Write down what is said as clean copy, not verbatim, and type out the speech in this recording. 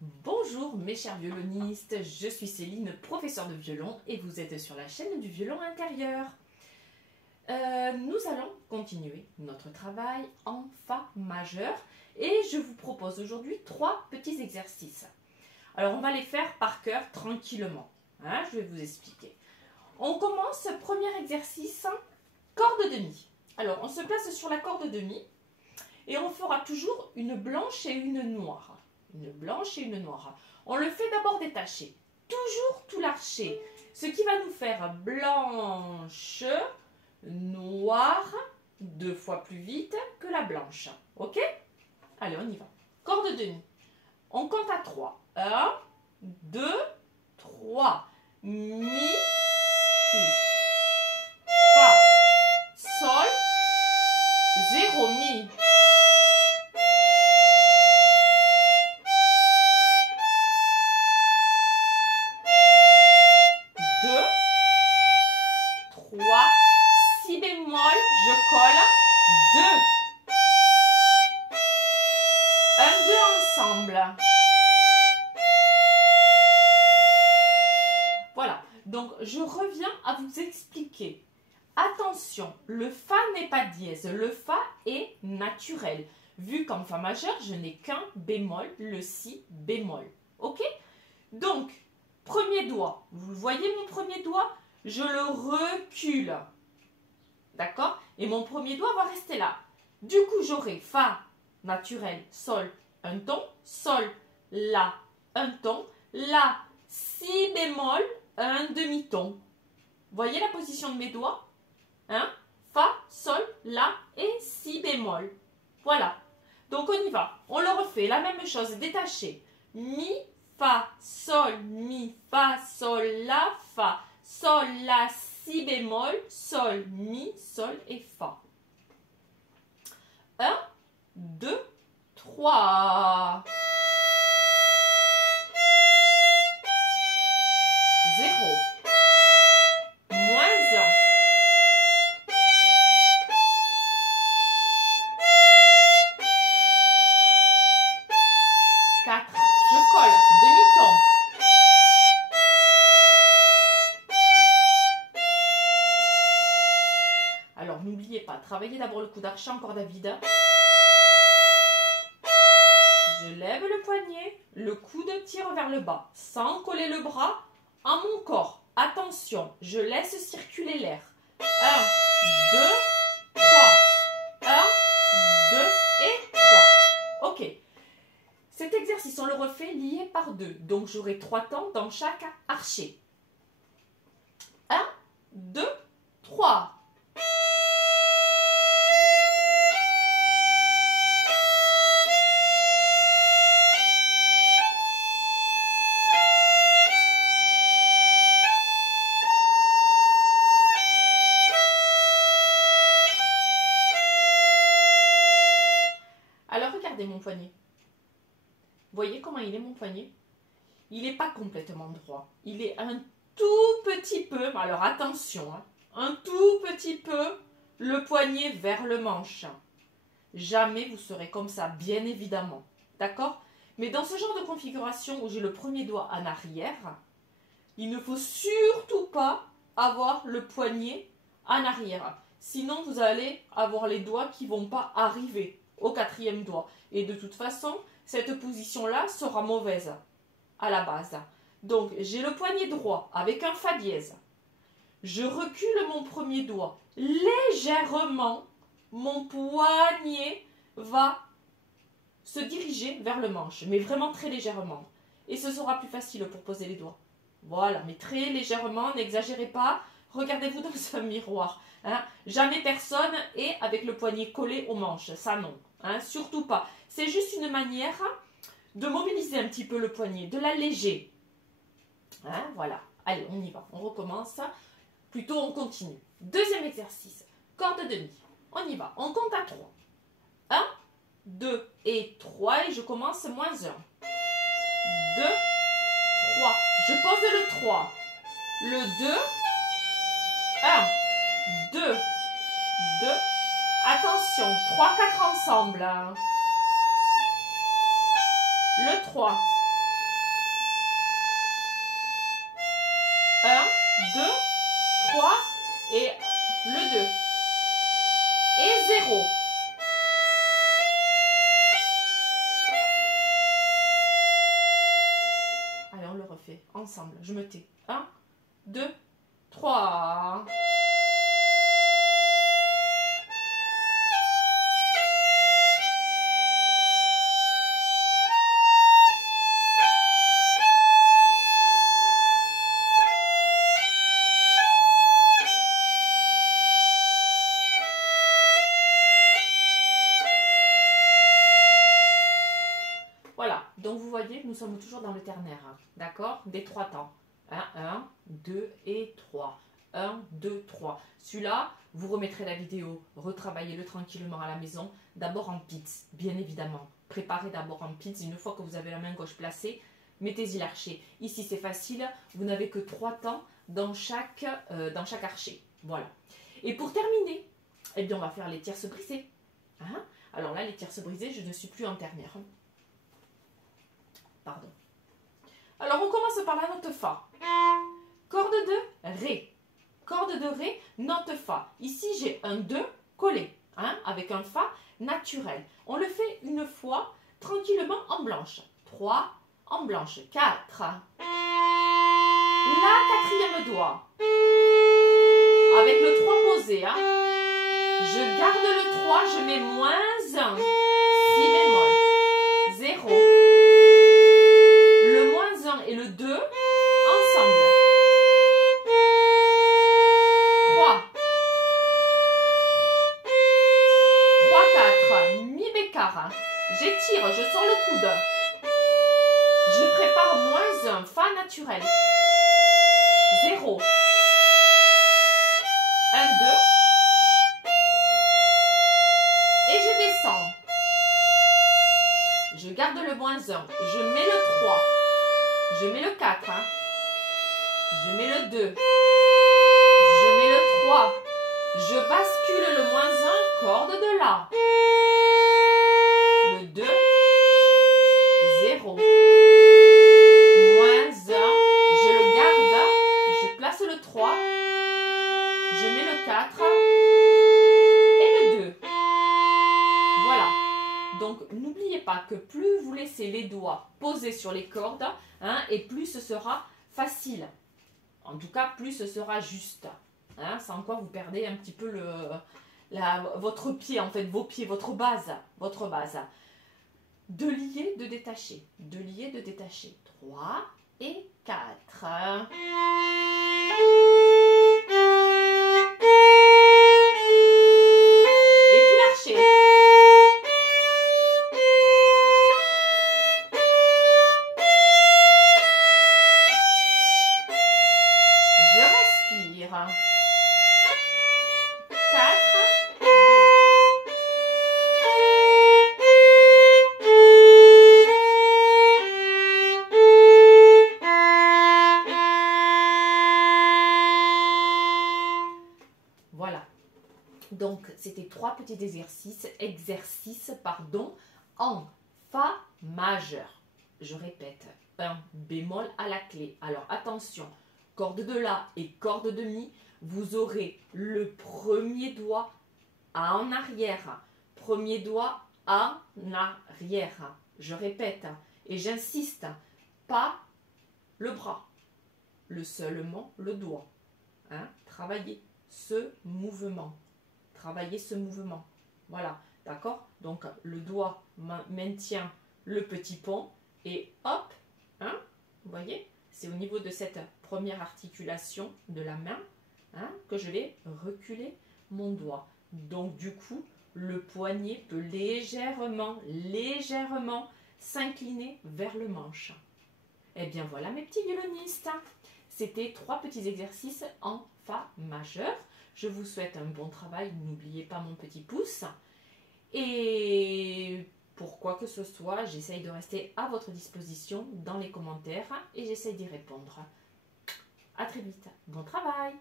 Bonjour mes chers violonistes, je suis Céline, professeure de violon et vous êtes sur la chaîne du violon intérieur. Nous allons continuer notre travail en Fa majeur et je vous propose aujourd'hui 3 petits exercices. Alors on va les faire par cœur tranquillement, je vais vous expliquer. On commence, premier exercice, corde de Mi. Alors on se place sur la corde de Mi et on fera toujours une blanche et une noire. Une blanche et une noire. On le fait d'abord détacher. Toujours tout l'archer. Ce qui va nous faire blanche, noire, 2 fois plus vite que la blanche. Ok? Allez, on y va. Corde de Mi. On compte à 3. 1, 2, 3. Mi, Fa, Sol, 0, Mi. 2, 3, si bémol, je colle, 2. 1, 2 ensemble. Voilà, donc je reviens à vous expliquer. Attention, le Fa n'est pas dièse, le Fa est naturel. Vu qu'en Fa majeur, je n'ai qu'un bémol, le Si bémol. Ok? Donc, premier doigt, vous voyez mon premier doigt? Je le recule. D'accord? Et mon premier doigt va rester là. Du coup, j'aurai Fa naturel, Sol, un ton, Sol, La, un ton, La, Si bémol, un demi-ton. Voyez la position de mes doigts? Fa, Sol, La et Si bémol. Voilà. Donc, on y va. On le refait. La même chose, détaché. Mi, Fa, Sol, Mi, Fa, Sol, La, Fa, Sol, La, Si bémol, Sol, Mi, Sol et Fa. 1, 2, 3. 0. Moins 1. 4. Je colle. Demi-ton. Alors, n'oubliez pas, travaillez d'abord le coup d'archet en corde à vide. Je lève le poignet, le coude tire vers le bas, sans coller le bras à mon corps. Attention, je laisse circuler l'air. 1, 2, 3. 1, 2 et 3. Ok. Cet exercice, on le refait lié par 2. Donc, j'aurai 3 temps dans chaque archet. 1, 2, 3. Alors, regardez mon poignet. Voyez comment il est mon poignet? Il n'est pas complètement droit. Il est un tout petit peu, alors attention, un tout petit peu le poignet vers le manche. Jamais vous serez comme ça, bien évidemment. D'accord? Mais dans ce genre de configuration où j'ai le premier doigt en arrière, il ne faut surtout pas avoir le poignet en arrière. Sinon, vous allez avoir les doigts qui ne vont pas arriver au 4e doigt. Et de toute façon, cette position-là sera mauvaise à la base. Donc, j'ai le poignet droit avec un Fa dièse. Je recule mon premier doigt. Légèrement, mon poignet va se diriger vers le manche, mais vraiment très légèrement. Et ce sera plus facile pour poser les doigts. Voilà, mais très légèrement, n'exagérez pas. Regardez-vous dans un miroir. Jamais personne est avec le poignet collé au manche. Ça, non. Surtout pas. C'est juste une manière de mobiliser un petit peu le poignet, de l'alléger. Voilà. Allez, on y va. On recommence. Plutôt, on continue. Deuxième exercice. Corde de Mi. On y va. On compte à 3. 1, 2 et 3. Et je commence moins 1. 2, 3. Je pose le 3. Le 2. 1, 2, 2. Attention, 3, 4 ensemble. Le 3. et le 2 et 0. Allez, on le refait ensemble. Je me tais. 1, 2, 3. Voilà, donc vous voyez que nous sommes toujours dans le ternaire, hein, d'accord? Des 3 temps. 1, 2 et 3. 1, 2, 3. Celui-là, vous remettrez la vidéo, retravaillez-le tranquillement à la maison. D'abord en pits, bien évidemment. Préparez d'abord en pits. Une fois que vous avez la main gauche placée, mettez-y l'archet. Ici, c'est facile. Vous n'avez que 3 temps dans chaque archet. Voilà. Et pour terminer, eh bien, on va faire les tierces brisées. Hein? Alors là, les tierces brisées, je ne suis plus en ternaire. Pardon. Alors, on commence par la note Fa. Corde de Ré. Corde de Ré, note Fa. Ici, j'ai un 2 collé, hein, avec un Fa naturel. On le fait une fois, tranquillement, en blanche. 3, en blanche. 4. La 4e doigt. Avec le 3 posé. Hein. Je garde le 3, je mets -1. Si bémol. 0. Le -1 et le 2 ensemble. 3. 3, 4. Mi bécard. J'étire, je sors le coude. Je prépare -1. Fa naturel. 0. 1, 2. Et je descends. Je garde le -1. Je mets le 3. Je mets le 4. Hein. Je mets le 2. Je mets le 3. Je bascule le -1, corde de La. Le 2. 0. -1. Je le garde. Je place le 3. Je mets le 4. Et le 2. Voilà. Donc, n'oubliez pas que plus vous laissez les doigts posés sur les cordes, hein, et plus ce sera facile. En tout cas, plus ce sera juste. Hein, sans quoi vous perdez un petit peu votre pied, en fait, vos pieds, votre base. De lier, de détacher. De lier, de détacher. 3 et 4. Et tout l'archer. Je respire. 4, 2. Voilà. Donc, c'était 3 petits exercices en Fa majeur. Je répète, un bémol à la clé. Alors, attention, corde de La et corde de Mi, vous aurez le premier doigt en arrière. Premier doigt en arrière. Je répète, et j'insiste, pas le bras, seulement le doigt. Hein? Travaillez ce mouvement. Voilà, d'accord? Donc, le doigt maintient le petit pont et hop, hein? Vous voyez? C'est au niveau de cette première articulation de la main, hein, que je vais reculer mon doigt. Donc, du coup, le poignet peut légèrement s'incliner vers le manche. Eh bien, voilà mes petits violonistes. C'était 3 petits exercices en Fa majeur. Je vous souhaite un bon travail. N'oubliez pas mon petit pouce. Et pour quoi que ce soit, j'essaye de rester à votre disposition dans les commentaires et j'essaye d'y répondre. À très vite. Bon travail!